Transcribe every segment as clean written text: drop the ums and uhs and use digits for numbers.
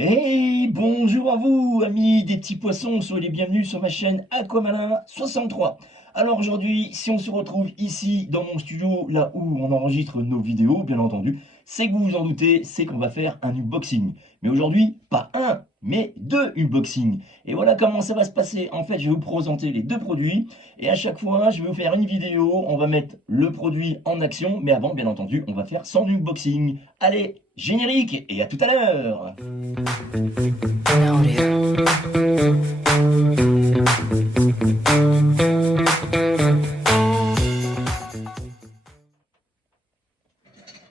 Et bonjour à vous, amis des petits poissons, soyez les bienvenus sur ma chaîne Aquamalin 63. Alors aujourd'hui, si on se retrouve ici dans mon studio, là où on enregistre nos vidéos, bien entendu, c'est que vous vous en doutez, c'est qu'on va faire un unboxing. Mais aujourd'hui, pas un, mais deux unboxings. Et voilà comment ça va se passer. En fait, je vais vous présenter les deux produits, et à chaque fois, je vais vous faire une vidéo, on va mettre le produit en action, mais avant, bien entendu, on va faire son unboxing. Allez, générique, et à tout à l'heure!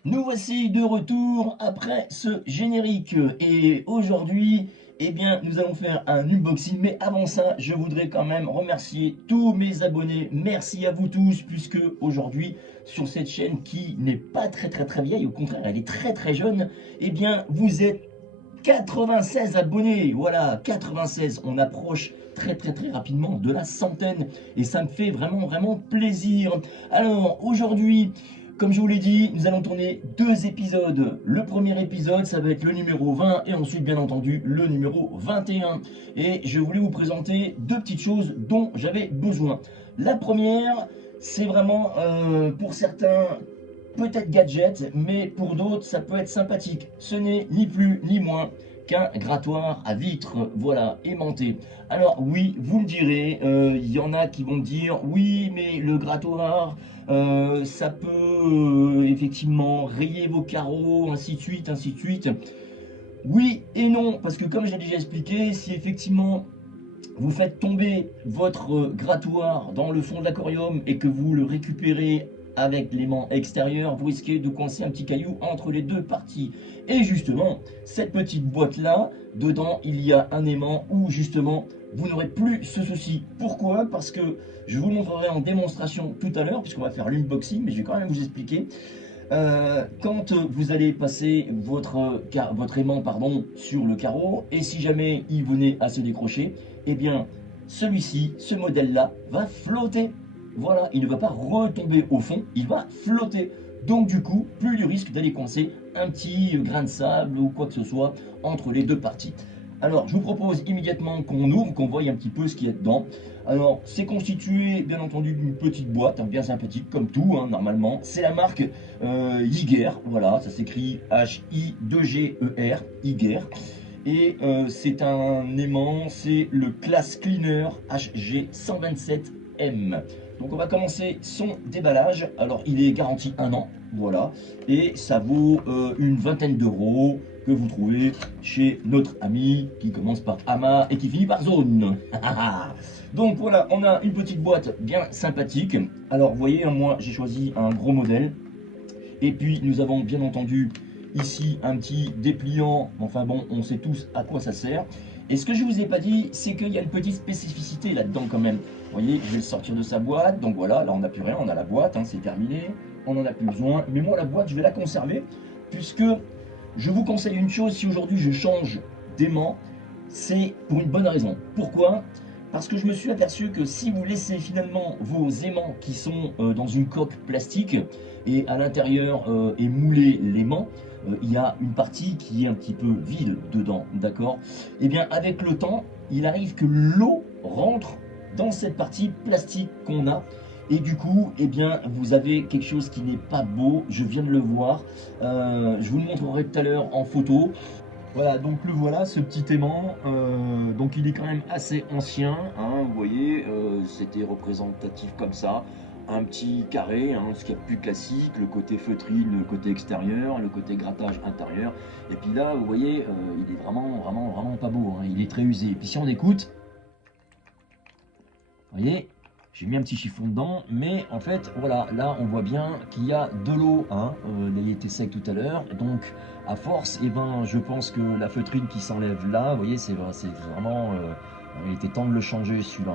Nous voici de retour après ce générique et aujourd'hui, eh bien, nous allons faire un unboxing. Mais avant ça, je voudrais quand même remercier tous mes abonnés. Merci à vous tous, puisque aujourd'hui, sur cette chaîne qui n'est pas très vieille, au contraire, elle est très jeune, eh bien, vous êtes 96 abonnés. Voilà, 96. On approche très rapidement de la centaine et ça me fait vraiment plaisir. Alors, aujourd'hui, comme je vous l'ai dit, nous allons tourner deux épisodes. Le premier épisode, ça va être le numéro 20 et ensuite, bien entendu, le numéro 21. Et je voulais vous présenter deux petites choses dont j'avais besoin. La première, c'est vraiment pour certains peut-être gadget, mais pour d'autres, ça peut être sympathique. Ce n'est ni plus ni moins qu'un grattoir à vitre, voilà, aimanté. Alors oui, vous me direz, il y en a qui vont me dire, oui, mais le grattoir, ça peut effectivement rayer vos carreaux, ainsi de suite, ainsi de suite. Oui et non, parce que comme j'ai déjà expliqué, si effectivement vous faites tomber votre grattoir dans le fond de l'aquarium et que vous le récupérez avec l'aimant extérieur, vous risquez de coincer un petit caillou entre les deux parties. Et justement, cette petite boîte-là, dedans, il y a un aimant où justement, vous n'aurez plus ce souci. Pourquoi? Parce que je vous montrerai en démonstration tout à l'heure, puisqu'on va faire l'unboxing, mais je vais quand même vous expliquer. Quand vous allez passer votre aimant sur le carreau, et si jamais il venait à se décrocher, eh bien, celui-ci, ce modèle-là, va flotter. Voilà, il ne va pas retomber au fond, il va flotter. Donc du coup, plus de risque d'aller coincer un petit grain de sable ou quoi que ce soit entre les deux parties. Alors, je vous propose immédiatement qu'on ouvre, qu'on voie un petit peu ce qu'il y a dedans. Alors, c'est constitué, bien entendu, d'une petite boîte, bien sympathique, comme tout, normalement. C'est la marque Hygger, voilà, ça s'écrit H-I-2-G-E-R, Hygger. Et c'est un aimant, c'est le Class Cleaner HG127M. Donc on va commencer son déballage. Alors il est garanti 1 an, voilà. Et ça vaut une vingtaine d'euros que vous trouvez chez notre ami qui commence par Ama et qui finit par Zone. Donc voilà, on a une petite boîte bien sympathique. Alors vous voyez, moi j'ai choisi un gros modèle. Et puis nous avons bien entendu ici un petit dépliant, enfin bon, on sait tous à quoi ça sert. Et ce que je vous ai pas dit, c'est qu'il y a une petite spécificité là-dedans quand même. Vous voyez, je vais le sortir de sa boîte, donc voilà, là on n'a plus rien, on a la boîte, c'est terminé, on n'en a plus besoin. Mais moi la boîte, je vais la conserver, puisque je vous conseille une chose, si aujourd'hui je change d'aimant, c'est pour une bonne raison. Pourquoi? Parce que je me suis aperçu que si vous laissez finalement vos aimants qui sont dans une coque plastique et à l'intérieur est moulé l'aimant, il y a une partie qui est un petit peu vide dedans, d'accord? Et bien avec le temps, il arrive que l'eau rentre dans cette partie plastique qu'on a. Et du coup, eh bien, vous avez quelque chose qui n'est pas beau, je viens de le voir. Je vous le montrerai tout à l'heure en photo. Voilà, donc le voilà, ce petit aimant, donc il est quand même assez ancien, vous voyez, c'était représentatif comme ça, un petit carré, ce qu'il y a de plus classique, le côté feutrine, le côté extérieur, le côté grattage intérieur, et puis là, vous voyez, il est vraiment pas beau, il est très usé. Et puis si on écoute, vous voyez, j'ai mis un petit chiffon dedans, mais en fait, voilà, là, on voit bien qu'il y a de l'eau, il était sec tout à l'heure, donc à force, eh ben, je pense que la feutrine qui s'enlève là, vous voyez, c'est vraiment, il était temps de le changer celui-là,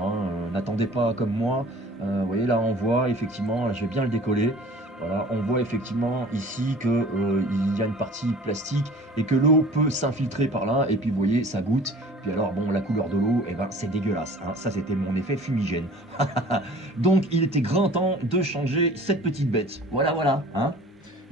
n'attendez pas comme moi, vous voyez, là, on voit effectivement, là, je vais bien le décoller, voilà, on voit effectivement ici que il y a une partie plastique et que l'eau peut s'infiltrer par là, et puis vous voyez, ça goûte. Puis alors, bon, la couleur de l'eau, eh ben, c'est dégueulasse. Ça, c'était mon effet fumigène. Donc, il était grand temps de changer cette petite bête. Voilà.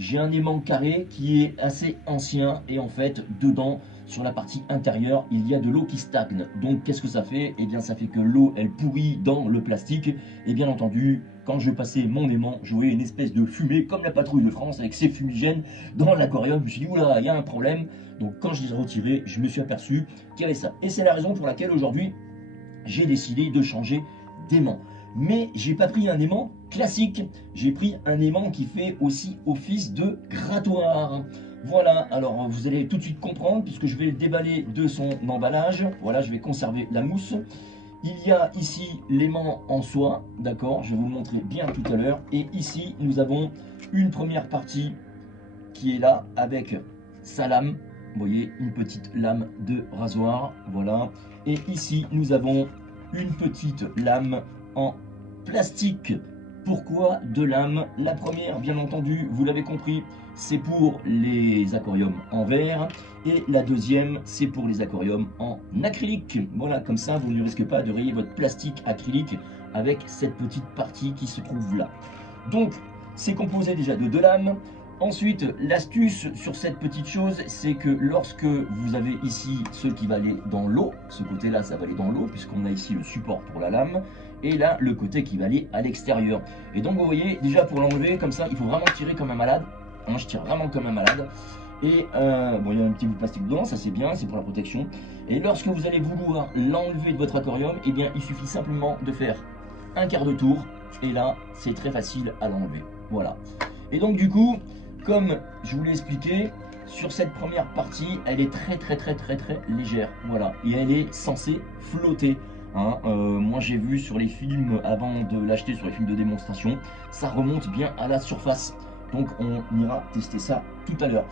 j'ai un aimant carré qui est assez ancien et en fait dedans sur la partie intérieure il y a de l'eau qui stagne. Donc qu'est-ce que ça fait? Eh bien ça fait que l'eau elle pourrit dans le plastique et bien entendu quand je passais mon aimant je voyais une espèce de fumée comme la patrouille de France avec ses fumigènes dans l'aquarium. Je me suis dit oula il y a un problème. Donc quand je les ai retirés je me suis aperçu qu'il y avait ça. Et c'est la raison pour laquelle aujourd'hui j'ai décidé de changer d'aimant. Mais j'ai pas pris un aimant classique, j'ai pris un aimant qui fait aussi office de grattoir. Voilà, alors vous allez tout de suite comprendre puisque je vais le déballer de son emballage. Voilà, je vais conserver la mousse. Il y a ici l'aimant en soie, d'accord, je vais vous le montrer bien tout à l'heure. Et ici, nous avons une première partie qui est là avec sa lame. Vous voyez, une petite lame de rasoir, voilà. Et ici, nous avons une petite lame en plastique. Pourquoi deux lames? La première, bien entendu, vous l'avez compris, c'est pour les aquariums en verre. Et la deuxième, c'est pour les aquariums en acrylique. Voilà, comme ça, vous ne risquez pas de rayer votre plastique acrylique avec cette petite partie qui se trouve là. Donc, c'est composé déjà de deux lames. Ensuite, l'astuce sur cette petite chose, c'est que lorsque vous avez ici ce qui va aller dans l'eau, ce côté-là, ça va aller dans l'eau, puisqu'on a ici le support pour la lame, et là, le côté qui va aller à l'extérieur. Et donc, vous voyez, déjà pour l'enlever, comme ça, il faut vraiment tirer comme un malade. Moi, je tire vraiment comme un malade. Et bon, il y a un petit bout de plastique dedans, ça c'est bien, c'est pour la protection. Et lorsque vous allez vouloir l'enlever de votre aquarium, eh bien, il suffit simplement de faire un quart de tour, et là, c'est très facile à l'enlever. Voilà. Et donc, du coup, comme je vous l'ai expliqué, sur cette première partie, elle est très légère, voilà, et elle est censée flotter. Hein. Moi j'ai vu sur les films, avant de l'acheter sur les films de démonstration, ça remonte bien à la surface. Donc on ira tester ça tout à l'heure.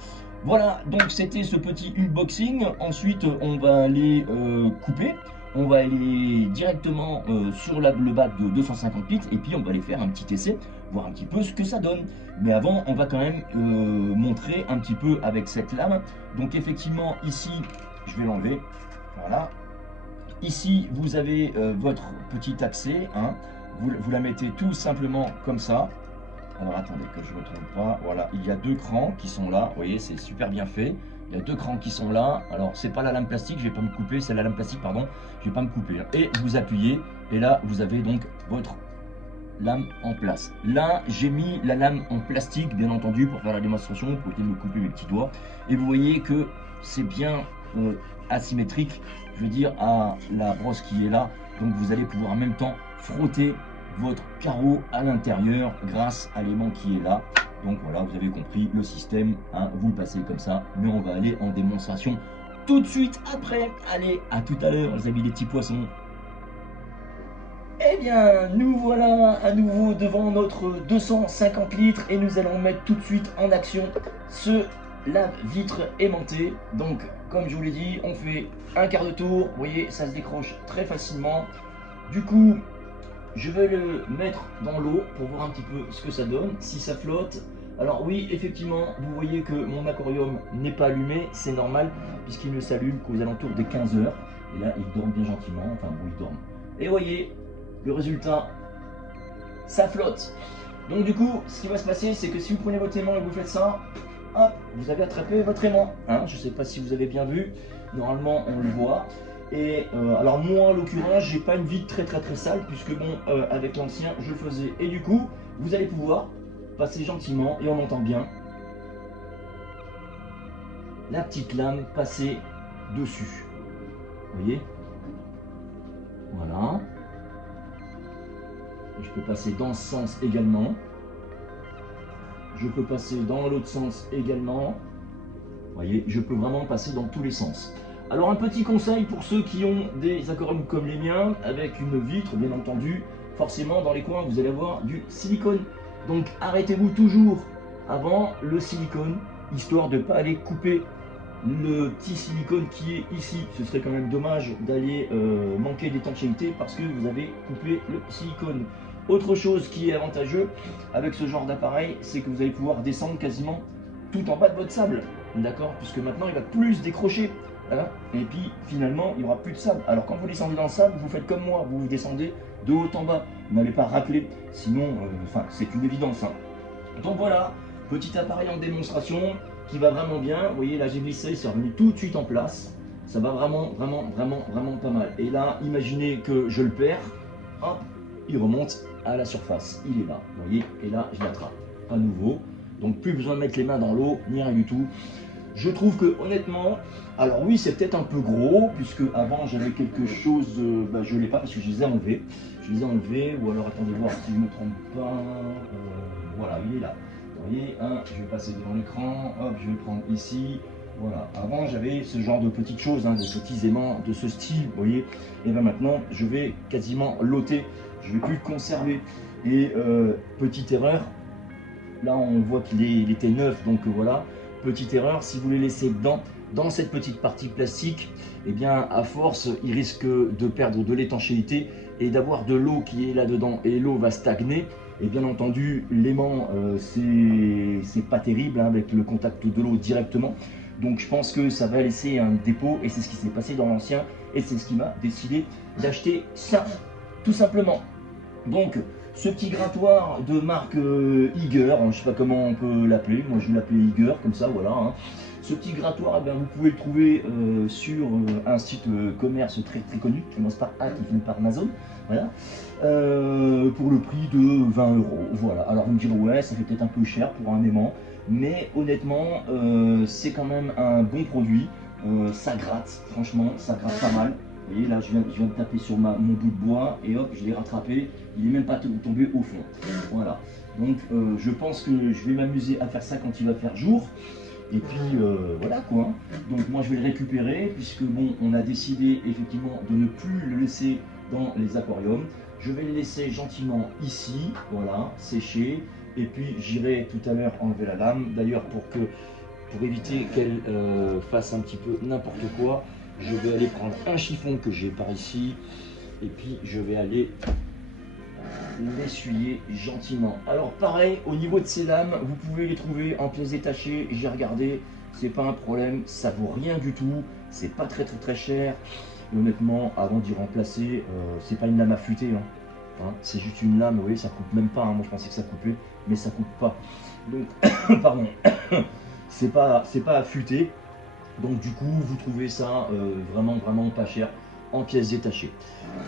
Voilà, donc c'était ce petit unboxing. Ensuite on va aller couper. On va aller directement sur le bac de 250 litres et puis on va aller faire un petit essai, voir un petit peu ce que ça donne. Mais avant, on va quand même montrer un petit peu avec cette lame. Donc effectivement, ici, je vais l'enlever. Voilà. Ici, vous avez votre petit accès. Hein. Vous la mettez tout simplement comme ça. Alors attendez que je ne me trompe pas. Voilà, il y a deux crans qui sont là. Vous voyez, c'est super bien fait. Il y a deux crans qui sont là. Alors, c'est pas la lame plastique, je vais pas me couper. C'est la lame plastique, pardon. Je vais pas me couper. Et vous appuyez. Et là, vous avez donc votre lame en place. Là, j'ai mis la lame en plastique, bien entendu, pour faire la démonstration, pour éviter de me couper mes petits doigts. Et vous voyez que c'est bien asymétrique, je veux dire, à la brosse qui est là. Donc, vous allez pouvoir en même temps frotter votre carreau à l'intérieur grâce à l'aimant qui est là. Donc voilà, vous avez compris le système, hein, vous le passez comme ça, mais on va aller en démonstration tout de suite après. Allez, à tout à l'heure les amis des petits poissons. Eh bien, nous voilà à nouveau devant notre 250 litres et nous allons mettre tout de suite en action ce lave-vitre aimanté. Donc, comme je vous l'ai dit, on fait un quart de tour, vous voyez, ça se décroche très facilement. Du coup, je vais le mettre dans l'eau pour voir un petit peu ce que ça donne, si ça flotte. Alors oui, effectivement, vous voyez que mon aquarium n'est pas allumé, c'est normal, puisqu'il ne s'allume qu'aux alentours des 15 heures. Et là, il dort bien gentiment, enfin bon, il dort. Et vous voyez, le résultat, ça flotte. Donc du coup, ce qui va se passer, c'est que si vous prenez votre aimant et vous faites ça, hop, vous avez attrapé votre aimant. Hein, je ne sais pas si vous avez bien vu, normalement on le voit. Et alors moi en l'occurrence j'ai pas une vitre très sale puisque bon avec l'ancien je le faisais. Et du coup vous allez pouvoir passer gentiment et on entend bien la petite lame passer dessus. Vous voyez? Voilà. Et je peux passer dans ce sens également. Je peux passer dans l'autre sens également. Vous voyez, je peux vraiment passer dans tous les sens. Alors un petit conseil pour ceux qui ont des aquariums comme les miens, avec une vitre bien entendu, forcément dans les coins vous allez avoir du silicone. Donc arrêtez-vous toujours avant le silicone, histoire de ne pas aller couper le petit silicone qui est ici. Ce serait quand même dommage d'aller manquer d'étanchéité parce que vous avez coupé le silicone. Autre chose qui est avantageux avec ce genre d'appareil, c'est que vous allez pouvoir descendre quasiment tout en bas de votre sable. D'accord? Puisque maintenant il va plus se décrocher. Voilà. Et puis finalement il n'y aura plus de sable. Alors quand vous descendez dans le sable, vous faites comme moi, vous descendez de haut en bas. Vous n'allez pas racler, sinon, enfin c'est une évidence. Hein. Donc voilà, Petit appareil en démonstration qui va vraiment bien. Vous voyez, là j'ai glissé, c'est revenu tout de suite en place. Ça va vraiment pas mal. Et là, imaginez que je le perds. Hop, il remonte à la surface. Il est là, vous voyez. Et là, je l'attrape à nouveau. Donc plus besoin de mettre les mains dans l'eau, ni rien du tout. Je trouve que honnêtement, alors oui, c'est peut-être un peu gros, puisque avant j'avais quelque chose, je ne l'ai pas parce que je les ai enlevés. Je les ai enlevés, ou alors attendez voir si je ne me trompe pas. Voilà, il est là. Vous voyez, je vais passer devant l'écran, hop, je vais le prendre ici. Voilà, avant j'avais ce genre de petites choses, de petits aimants de ce style, vous voyez. Et bien maintenant, je vais quasiment l'ôter, je ne vais plus le conserver. Et petite erreur, là on voit qu'il était neuf, donc voilà. Petite erreur, si vous les laissez dans cette petite partie plastique, eh bien à force, il risque de perdre de l'étanchéité et d'avoir de l'eau qui est là-dedans et l'eau va stagner. Et bien entendu, l'aimant, c'est pas terrible avec le contact de l'eau directement. Donc je pense que ça va laisser un dépôt et c'est ce qui s'est passé dans l'ancien et c'est ce qui m'a décidé d'acheter ça, tout simplement. Donc ce petit grattoir de marque Iger, je ne sais pas comment on peut l'appeler, moi je vais l'appeler Iger comme ça, voilà. Ce petit grattoir, vous pouvez le trouver sur un site commerce très connu, qui commence par A, qui finit par Amazon, voilà, pour le prix de 20 €. Voilà, alors vous me direz, ouais, ça fait peut-être un peu cher pour un aimant, mais honnêtement, c'est quand même un bon produit, ça gratte, franchement, ça gratte pas mal. Vous voyez, là, je viens de taper sur mon bout de bois et hop, je l'ai rattrapé. Il n'est même pas tombé au fond. Voilà. Donc, je pense que je vais m'amuser à faire ça quand il va faire jour. Et puis, voilà quoi. Donc, moi, je vais le récupérer puisque, bon, on a décidé effectivement de ne plus le laisser dans les aquariums. Je vais le laisser gentiment ici, voilà, sécher. Et puis, j'irai tout à l'heure enlever la lame. D'ailleurs, pour éviter qu'elle fasse un petit peu n'importe quoi, je vais aller prendre un chiffon que j'ai par ici et puis je vais aller l'essuyer gentiment. Alors pareil, au niveau de ces lames, vous pouvez les trouver en pièces détachées, j'ai regardé, c'est pas un problème, ça vaut rien du tout, c'est pas très cher. Et honnêtement, avant d'y remplacer, c'est pas une lame affûtée, c'est juste une lame, vous voyez, ça coupe même pas, moi je pensais que ça coupait, mais ça coupe pas. Donc, pardon, c'est pas affûté. Donc du coup, vous trouvez ça vraiment pas cher en pièces détachées.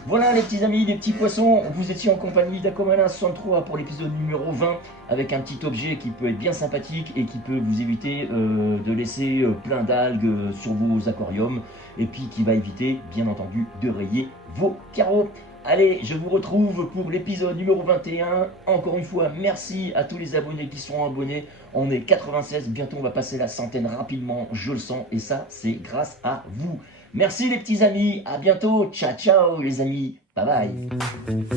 Voilà les petits amis, les petits poissons, vous étiez en compagnie d'Aquamalin63 pour l'épisode numéro 20 avec un petit objet qui peut être bien sympathique et qui peut vous éviter de laisser plein d'algues sur vos aquariums et puis qui va éviter bien entendu de rayer vos carreaux. Allez, je vous retrouve pour l'épisode numéro 21. Encore une fois, merci à tous les abonnés qui sont abonnés. On est 96, bientôt on va passer la centaine rapidement, je le sens. Et ça, c'est grâce à vous. Merci les petits amis, à bientôt. Ciao, ciao les amis. Bye bye.